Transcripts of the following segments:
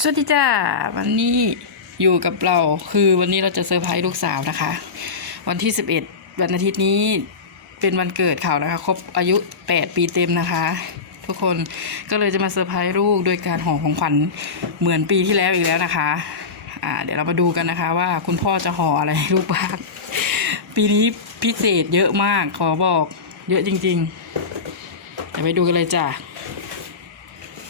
สวัสดีจ้าวันนี้อยู่กับเราคือวันนี้เราจะเซอร์ไพรส์ลูกสาวนะคะ วันที่ 11 วันอาทิตย์นี้เป็นวันเกิดเขานะคะ ครบอายุ 8 ปีเต็มนะคะ ทุกคนก็เลยจะมาเซอร์ไพรส์ลูกโดยการห่อของขวัญเหมือนปีที่แล้วอีกแล้วนะคะอ่าเดี๋ยวเรามาดูกันนะคะ ว่าคุณพ่อจะห่ออะไรให้ลูกบ้างปีนี้พิเศษเยอะมากขอบอกเยอะจริงๆเดี๋ยวไปดูกันเลยจ้ะ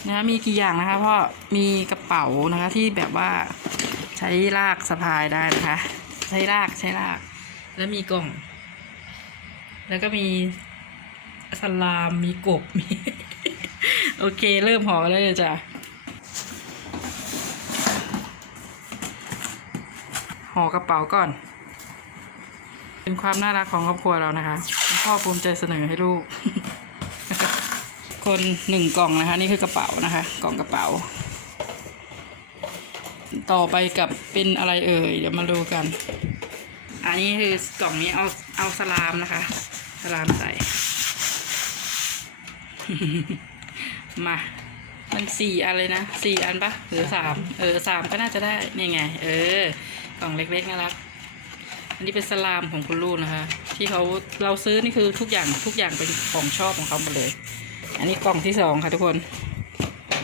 นะมีกี่อย่างนะคะพ่อมีกระเป๋านะคะที่แบบว่าใช้ลากสะพายได้นะคะ ใช้ลากใช้ลาก แล้วมีกล่อง แล้วก็มีสลามมีกบมี โอเคเริ่มห่อกันเลยจ้ะห่อกระเป๋าก่อน เป็นความน่ารักของครอบครัวเรานะคะ พ่อภูมิใจเสนอให้ลูก คนหนึ่งกล่องนะคะ นี่คือกระเป๋านะคะ กล่องกระเป๋า ต่อไปกับเป็นอะไรเอ่ยเดี๋ยวมาดูกัน อันนี้คือกล่องนี้เอาเอาสลามนะคะ สลามใส่ มามันสี่อันเลยนะสี่อันปะหรือสามเออสามก็น่าจะได้นี่ไง เออกล่องเล็กๆน่ารัก อันนี้เป็นสลามของคุณลูกนะคะ ที่เขาเราซื้อนี่คือทุกอย่างทุกอย่างเป็นของชอบของเขาหมดเลย อันนี้กล่องที่สองค่ะทุกคน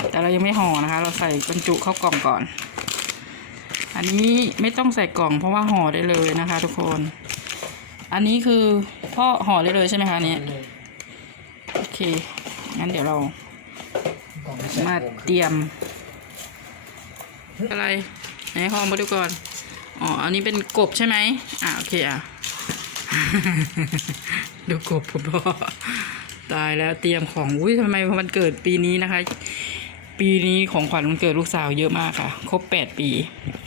แต่เรายังไม่ห่อนะคะ เราใส่บรรจุเข้ากล่องก่อน อันนี้ไม่ต้องใส่กล่องเพราะว่าห่อได้เลยนะคะ ทุกคน อันนี้คือพ่อห่อได้เลยใช่ไหมคะอันนี้โอเค งั้นเดี๋ยวเรามาเตรียม อะไรไหนห่อมาดูก่อน อ๋อ อันนี้เป็นกบใช่ไหมอ่าโอเคอะ ดูกบคุณพ่อ ตายแล้วเตรียมของอุ้ยทำไมมันเกิดปีนี้นะคะ ปีนี้ของขวัญมันเกิดลูกสาวเยอะมากค่ะ ครบแปดปี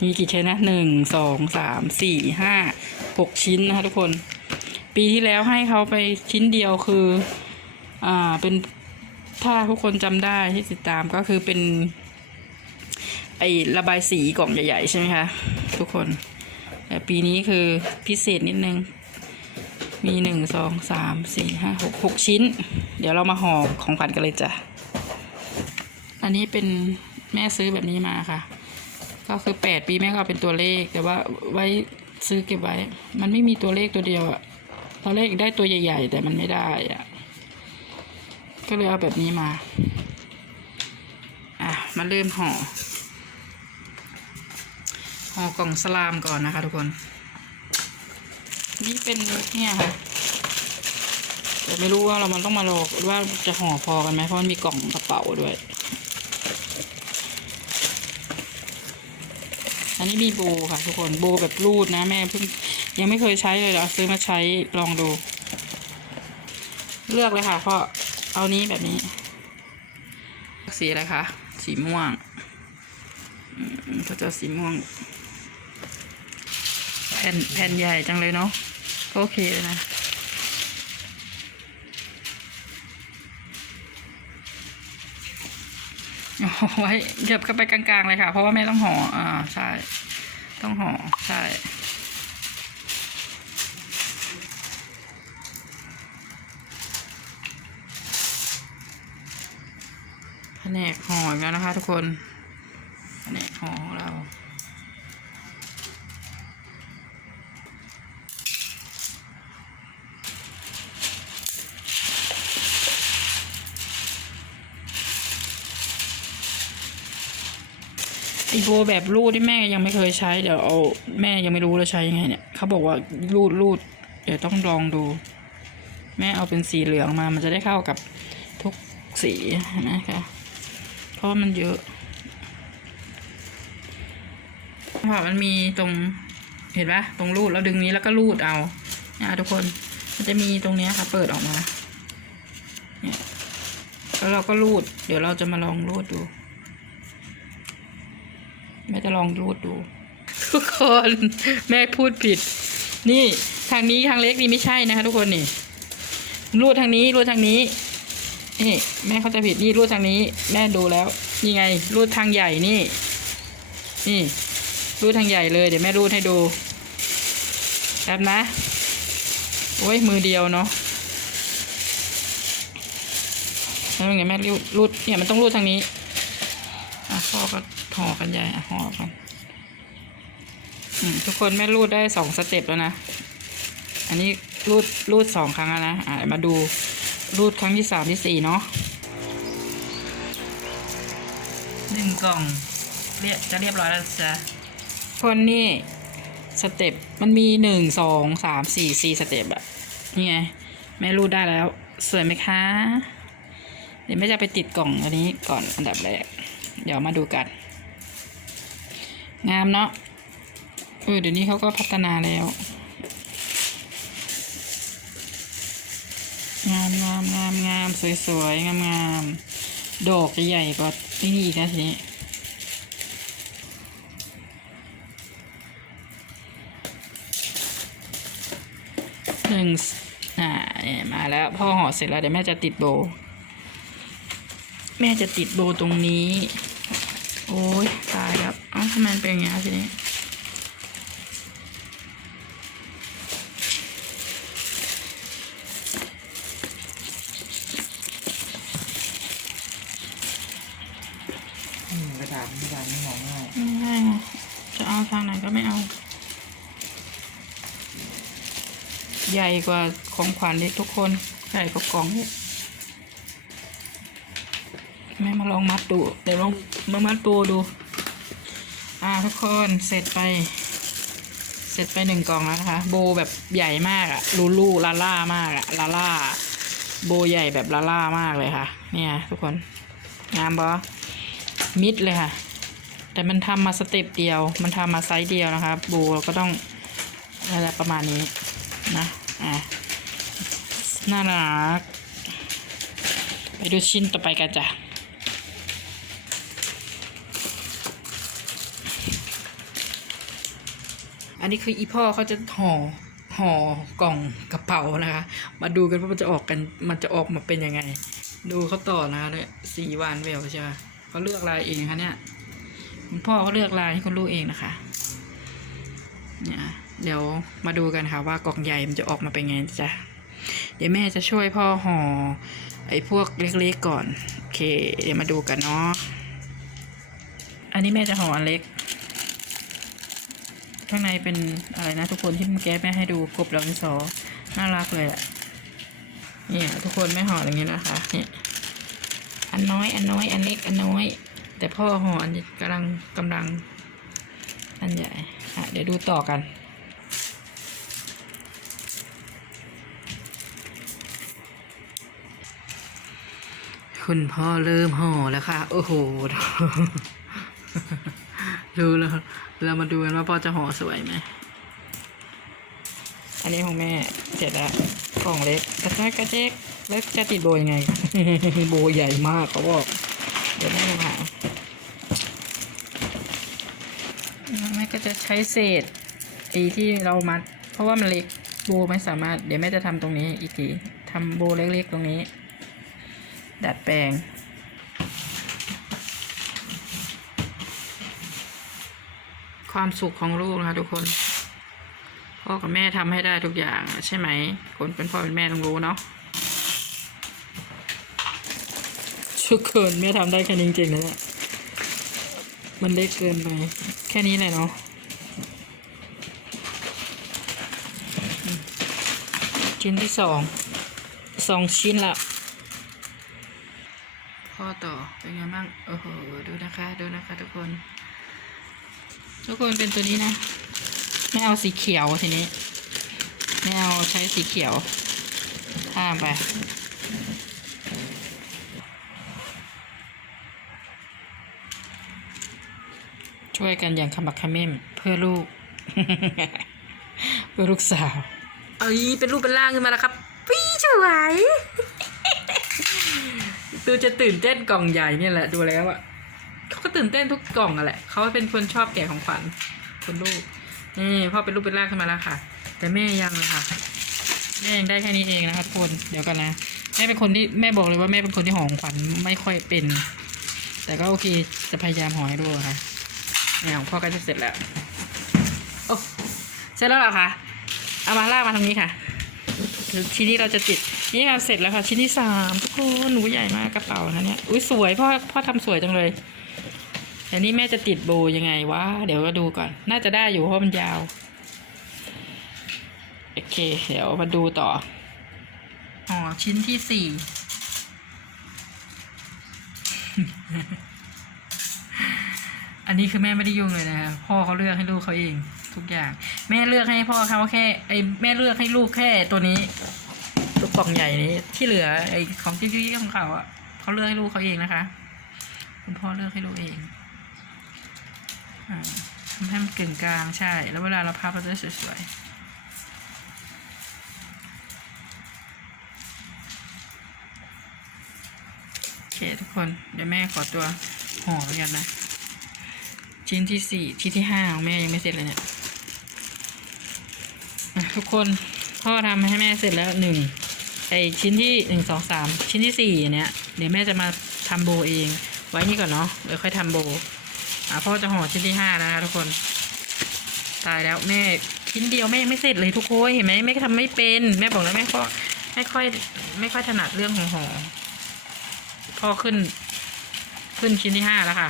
มีกี่ชิ้นนะหนึ่งสองสามสี่ห้าหกชิ้นนะคะทุกคน ปีที่แล้วให้เขาไปชิ้นเดียวคือ อ่าเป็นถ้าทุกคนจำได้ที่ติดตามก็คือเป็น ไอระบายสีกล่องใหญ่ ๆ ใช่ไหมคะ ทุกคน แต่ปีนี้คือพิเศษนิดนึง มีหนึ่งสองสามสี่ห้าหกหกชิ้น เดี๋ยวเรามาห่อของขวัญกันเลยจ้ะ อันนี้เป็นแม่ซื้อแบบนี้มาค่ะ ก็คือแปดปีแม่ก็เป็นตัวเลข แต่ว่าไว้ซื้อเก็บไว้ มันไม่มีตัวเลขตัวเดียวอะตอนแรกได้ตัวใหญ่ ๆ แต่มันไม่ได้อะก็เลยเอาแบบนี้มา อะ มาเริ่มห่อ ห่อกล่องสลามก่อนนะคะทุกคน นี่เป็นเนี่ยค่ะแต่ไม่รู้ว่าเรามันต้องมารอว่าจะห่อพอกันไหมเพราะมันมีกล่องกระเป๋าด้วย อันนี้มีโบค่ะ ทุกคนโบแบบรูดนะแม่เพิ่งยังไม่เคยใช้เลยเราซื้อมาใช้ลองดู เลือกเลยค่ะเพราะเอานี้แบบนี้ สีอะไรคะสีม่วงเขาจะสีม่วง ผ่นแผ่นใหญ่จังเลยเนาะก็โอเคเลยนะเอไว้เหยียบเข้าไปกลางๆเลยค่ะ เพราะว่าแม่ต้องห่ออ่าใช่ ต้องห่อใช่แผนกห่อแล้วนะคะทุกคนแผนกห่อของเรา ไอ โบแบบรูดที่แม่ยังไม่เคยใช้เดี๋ยวเอาแม่ยังไม่รู้เลยใช้ยังไงเนี่ยเขาบอกว่ารูดรูดเดี๋ยวต้องลองดู แม่เอาเป็นสีเหลืองมามันจะได้เข้ากับทุกสีนะคะเพราะมันเยอะเพราะมันมีตรงเห็นปะตรงรูดแล้วดึงนี้แล้วก็รูดเอาเนี่ยทุกคนมันจะมีตรงนี้ค่ะ เปิดออกมาเนี่ยแล้วเราก็รูด เดี๋ยวเราจะมาลองรูดดู ม่จะลองรูดดู ทุกคนแม่พูดผิด นี่ทางนี้ทางเล็กนี่ไม่ใช่นะคะ ทุกคนนี่รูดทางนี้รูดทางนี้นี่แม่เขาจะผิดนี่รูดทางนี้ แม่ดูแล้วนี่ไงรูดทางใหญ่นี่ นี่รูดทางใหญ่เลยเดี๋ยวแม่รูดให้ดูแป๊บนะโอ้ยมือเดียวเนาะแล้วไงแม่รูดรูดเนี่ยมันต้องรูดทางนี้อะพ่อก็ ห่อกันใหญ่ห่อกันทุกคนแม่รูดได้สองสเต็ปแล้วนะ อันนี้รูดรูดสองครั้งแล้วนะอ่ามาดูรูดครั้งที่สามที่สี่เนาะหนึ่งกล่องเรียจะเรียบร้อยแล้วจ้ะคนนี่สเต็ปมันมีหนึ่งสองสามสี่สี่สเต็ปอะนี่ไงแม่รูดได้แล้วสวยไหมคะ เดี๋ยวแม่จะไปติดกล่องอันนี้ก่อนอันดับแรก เดี๋ยวมาดูกัน งามเนาะเออเดี๋ยวนี้เขาก็พัฒนาแล้ว งามงามงามงามสวยสวยงามงามดอกจะใหญ่กว่าที่นี่อีกนะทีนี้หนึ่งอ่าเนี่ยมาแล้วพ่อห่อเสร็จแล้วเดี๋ยวแม่จะติดโบ แม่จะติดโบตรงนี้ โอ้ยตายแล้วเอ้าทำไมมันเป็นอย่างนี้ทีนี้อืมกระดาษกระดาษไม่มองง่ายไม่ได้ไงจะเอาทางไหนก็ไม่เอา ใหญ่กว่าของขวัญเล็กทุกคน ใหญ่กว่ากล่องเนี่ย แม่มาลองมัดดู เดี๋ยวลองมามัดโบดู อ่าทุกคนเสร็จไป เสร็จไปหนึ่งกล่องแล้วนะคะ โบแบบใหญ่มากอะลูลูลาล่ามากอะลาล่า โบใหญ่แบบลาล่ามากเลยค่ะ เนี่ย ทุกคน งามบอมิดเลยค่ะ แต่มันทำมาสเต็ปเดียว มันทำมาไซส์เดียวนะคะโบเราก็ต้องอะไรประมาณนี้นะ อะน่ารักไปดูชิ้นต่อไปกันจ้ะ อันนี้คืออีพ่อเขาจะห่อห่อกล่องกระเป๋านะคะ มาดูกันว่ามันจะออกกันมันจะออกมาเป็นยังไง ดูเขาต่อนะคะเนี่ยสีวานเวลใช่ไหมเขาเลือกลายเองคะเนี่ยคุณพ่อเขาเลือกลายให้คุณลูกเองนะคะเนี่ยเดี๋ยวมาดูกันค่ะว่ากล่องใหญ่มันจะออกมาเป็นไงจ้ะเดี๋ยวแม่จะช่วยพ่อห่อไอ้พวกเล็กๆก่อนโอเค เดี๋ยวมาดูกันเนาะอันนี้แม่จะห่ออันเล็ก ข้างในเป็นอะไรนะทุกคนที่มื่อกี้แม่ให้ดูกบเหลังซอน่ารักเลยอะเนี่ยทุกคนแม่ห่ออย่างนี้นะคะเนี่ยอันน้อยอันน้อยอันเล็กอันน้อย แต่พ่อห่ออันกำลังกำลัง อันใหญ่อะเดี๋ยวดูต่อกันคุณพ่อเริ่มห่อแล้วค่ะ โอ้โหดูแล้ว เรามาดูกันว่าพ่อจะห่อสวยไหม อันนี้ของแม่เสร็จแล้วกล่องเล็กกระแทกกระเจ๊กแล้วจะติดโบยังไง โบใหญ่มากเขาบอก เดี๋ยวแม่จะหาแม่ก็จะใช้เศษไอ้ที่เรามัด เพราะว่ามันเล็กโบไม่สามารถ เดี๋ยวแม่จะทำตรงนี้อีกทีทำโบเล็กๆตรงนี้ ดัดแปลง ความสุขของลูกนะคะทุกคน พ่อกับแม่ทำให้ได้ทุกอย่างใช่ไหม คนเป็นพ่อเป็นแม่ต้องรู้เนาะชุกเกินแม่ทำได้แค่นี้จริงๆนะเนี่ยมันเล็กเกินไป แค่นี้เลยเนาะชิ้นที่สองสองชิ้นละพ่อต่อเป็นไงบ้างโอ้โหดูนะคะ ดูนะคะทุกคน ทุกคนเป็นตัวนี้นะ ไม่เอาสีเขียวทีนี้ ไม่เอาใช้สีเขียว ข้ามไปช่วยกันอย่างขมักเขม้นเพื่อลูก เพื่อลูกสาว เอ้ยเป็นรูปเป็นร่างขึ้นมาแล้วครับพี่สวยตูจะตื่นเต้นกล่องใหญ่เนี่ยแหละดูแล้วอะเขาก็ ตื่นเต้นทุกกล่องอะแหละเขาเป็นคนชอบแกะของขวัญคุณลูกนี่พ่อเป็นรูปเป็นร่างขึ้นมาแล้วค่ะ แต่แม่ยังเลยค่ะแม่ยังได้แค่นี้เองนะคะทุกคนเดี๋ยวกันนะแม่เป็นคนที่แม่บอกเลยว่าแม่เป็นคนที่ห่อของขวัญไม่ค่อยเป็น แต่ก็โอเคจะพยายามห่อให้ดูค่ะนี่ของพ่อก็จะเสร็จแล้วโอ้เสร็จแล้วเหรอคะเอามาลากมาทางนี้ค่ะชิ้นนี้เราจะติดนี่ค่ะเสร็จแล้วค่ะชิ้นที่สามทุกคนหนูใหญ่มากกระเป๋านะเนี่ยอุ้ยสวยพ่อพ่อทำสวยจังเลย แต่นี่แม่จะติดโบยังไงวะ เดี๋ยวก็ดูก่อน น่าจะได้อยู่เพราะมันยาว โอเค เดี๋ยวมาดูต่อ อ๋อ ชิ้นที่สี่อันนี้คือแม่ไม่ได้ยุ่งเลยนะคะพ่อเขาเลือกให้ลูกเขาเอง ทุกอย่าง แม่เลือกให้พ่อเขาแค่ไอแม่เลือกให้ลูกแค่ตัวนี้ตัวกล่องใหญ่นี้ที่เหลือ ไอของจิ๊กๆของเขาอะเขาเลือกให้ลูกเขาเองนะคะ คุณพ่อเลือกให้ลูกเอง ทำให้มันกึ่งกลางใช่ แล้วเวลาเราพับเราจะได้สวยๆโอเคทุกคน เดี๋ยวแม่ขอตัวห่อแล้วกันนะ ชิ้นที่สี่ชิ้นที่ห้าของแม่ยังไม่เสร็จเลยเนี่ยทุกคนพ่อทำให้แม่เสร็จแล้วหนึ่งไอชิ้นที่หนึ่งสองสามชิ้นที่สี่เนี้ยเดี๋ยวแม่จะมาทำโบเอง ไว้นี่ก่อนเนาะเดี๋ยวค่อยทำโบ อะพ่อจะห่อชิ้นที่ห้าแล้วนะทุกคน ตายแล้วแม่ชิ้นเดียวแม่ยังไม่เสร็จเลยทุกคนเห็นไหมแม่ก็ทำไม่เป็น แม่บอกแล้วแม่ก็ไม่ค่อย ไม่ค่อยถนัดเรื่องของห่อพ่อขึ้น ขึ้นชิ้นที่ห้าแล้วค่ะ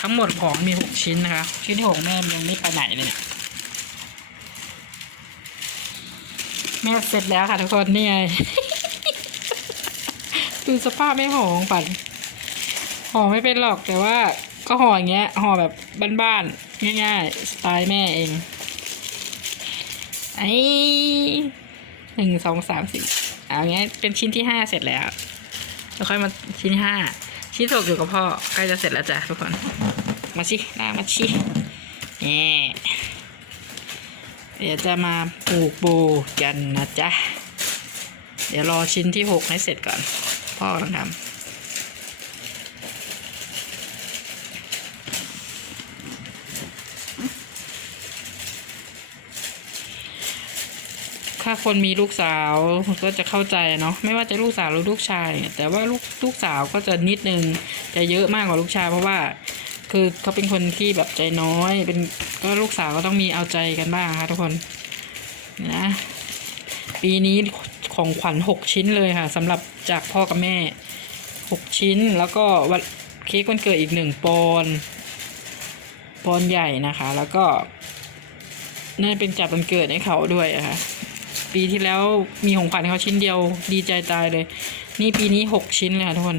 ทั้งหมดของมีหกชิ้นนะคะ ชิ้นที่หกแม่ยังไม่ไปไหนเลยเนี่ยแม่เสร็จแล้วค่ะทุกคนนี่ไงดูสภาพไม่ห่อของปันห่อไม่เป็นหรอกแต่ว่า ก็ห่ออย่างเงี้ยห่อแบบบ้านๆง่ายๆสไตล์แม่เองไอ้หนึ่งสองสามสี่เอาเงี้ยเป็นชิ้นที่ห้าเสร็จแล้วแล้วค่อยมาชิ้นห้าชิ้นหกอยู่กับพ่อใกล้จะเสร็จแล้วจ้ะทุกคน มาสิลามาชินี่เดี๋ยวจะมาปลูกโบกันนะจ๊ะ เดี๋ยวรอชิ้นที่หกให้เสร็จก่อน พ่อกำลังทำ ถ้าคนมีลูกสาวก็จะเข้าใจเนาะไม่ว่าจะลูกสาวหรือลูกชาย แต่ว่าลูกลูกสาวก็จะนิดนึงจะเยอะมากกว่าลูกชาย เพราะว่าคือเขาเป็นคนที่แบบใจน้อย เป็นก็ลูกสาวก็ต้องมีเอาใจกันบ้างค่ะทุกคนนะปีนี้ของขวัญหกชิ้นเลยค่ะสำหรับจากพ่อกับแม่หกชิ้นแล้วก็วันเค้กวันเกิดอีกหนึ่งปอนปอนใหญ่นะคะ แล้วก็น่าเป็นจัดวันเกิดให้เขาด้วยอะค่ะ ปีที่แล้วมีของขวัญเขาชิ้นเดียวดีใจตายเลย นี่ปีนี้หกชิ้นเลยค่ะทุกคน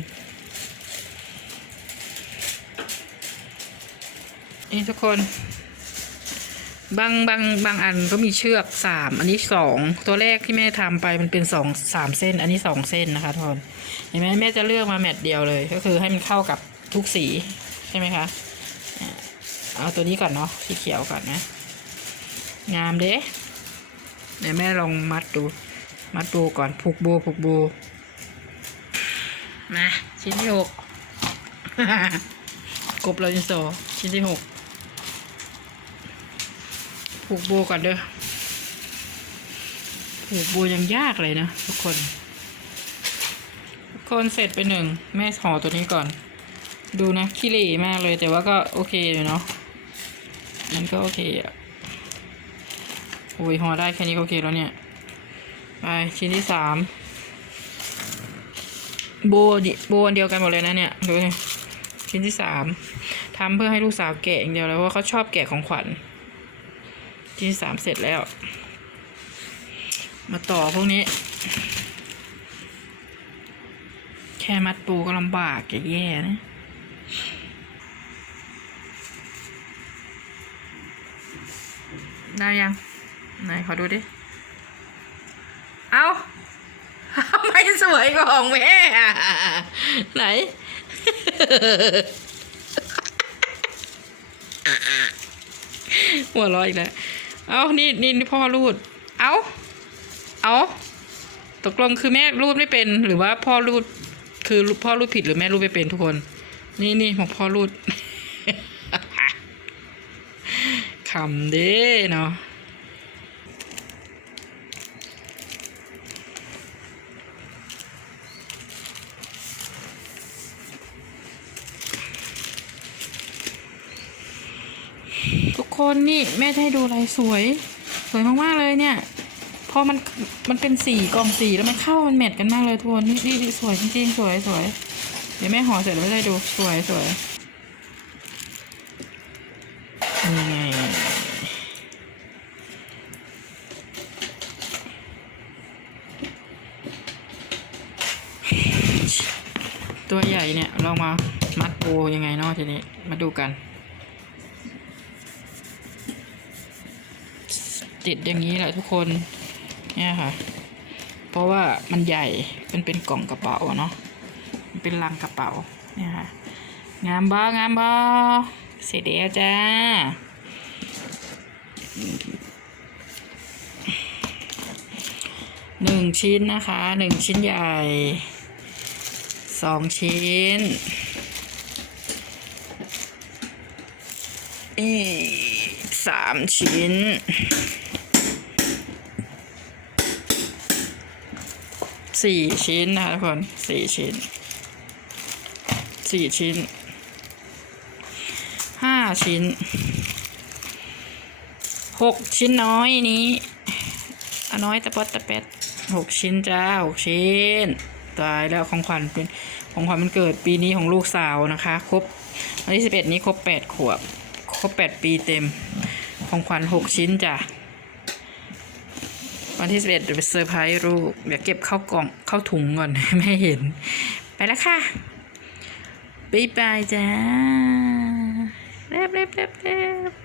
นี่ทุกคน บางบางบางอันก็มีเชือกสามอันนี้สองตัวแรกที่แม่ทำไปมันเป็นสองสามเส้น อันนี้สองเส้นนะคะทุกคนเห็นไหมแม่จะเลือกมาแมทเดียวเลย ก็คือให้มันเข้ากับทุกสีใช่ไหมคะอะเอาตัวนี้ก่อนเนาะสีเขียวก่อนนะ งามเด้ เดี๋ยวแม่ลองมัดดู มัดโบก่อนผูกโบผูกโบมาชิ้นที่หกกบเราจินโซชิ้นที่หกผูกโบก่อนเด้อผูกโบยังยากเลยนะทุกคน ทุกคนเสร็จไปหนึ่งแม่ห่อตัวนี้ก่อน ดูนะขี้เหร่มากเลยแต่ว่าก็โอเคอยู่เนาะมันก็โอเคอะ โอ้ยห่อได้แค่นี้ก็โอเคแล้วเนี่ย ไปชิ้นที่สามโบโบอันเดียวกันหมดเลยนะเนี่ยดูดิชิ้นที่สามทำเพื่อให้ลูกสาวแกะอย่างเดียวเลยเพราะเขาชอบแกะของขวัญชิ้นที่สามเสร็จแล้ว มาต่อพวกนี้ แค่มัดปูก็ลำบากแย่ๆนะได้ยัง ไหนขอดูดิ เอาทำไมสวยของแม่ไหน หัวเร้อยอีกแล้ว เอานี่นี่พ่อรูด เอาเอาตกลงคือแม่รูดไม่เป็น หรือว่าพ่อรูด คือพ่อรูดผิดหรือแม่รูดไม่เป็นทุกคน นี่นี่ของพ่อรูดขำเด้เนาะ คนนี่แม่จะให้ดูอะไรสวย สวยมากๆเลยเนี่ยพอมันมันเป็นสีกล่องสีแล้วมันเข้ามันแมทกันมากเลยทุกคนนี่นี่สวยจริงๆสวยสวยเดี๋ยวแม่ห่อเสร็จแล้วจะให้ดูสวยสวยนี่ไงตัวใหญ่เนี่ยเรามามัดโบยังไงเนาะทีนี้มาดูกัน ติดอย่างนี้แหละทุกคน เนี่ยค่ะ เพราะว่ามันใหญ่มันเป็นกล่องกระเป๋าเนาะเป็นลังกระเป๋าเนี่ยค่ะ งามบองามบอเสร็จแล้วจ้าหนึ่งชิ้นนะคะหนึ่งชิ้นใหญ่สองชิ้นอีสามชิ้น สี่ชิ้นนะคะทุกคนสี่ชิ้นสี่ชิ้นห้าชิ้นหกชิ้นน้อยนี้อน้อยตะปดตะเป็ดหกชิ้นจ้าหกชิ้นตายแล้วของขวัญเป็นของขวัญมันเกิดปีนี้ของลูกสาวนะคะ ครบวันที่สิบเอ็ดนี้ครบแปดขวบ ครบแปดปีเต็ม ของขวัญหกชิ้นจ้ะ วันที่สิบเอ็ดเดี๋ยวไปเซอร์ไพรส์ลูกเดี๋ยวเก็บเข้ากล่องเข้าถุงก่อน ไม่เห็น ไปแล้วค่ะบ๊ายบายจ้าเร็บเร็บเร็บเร็บ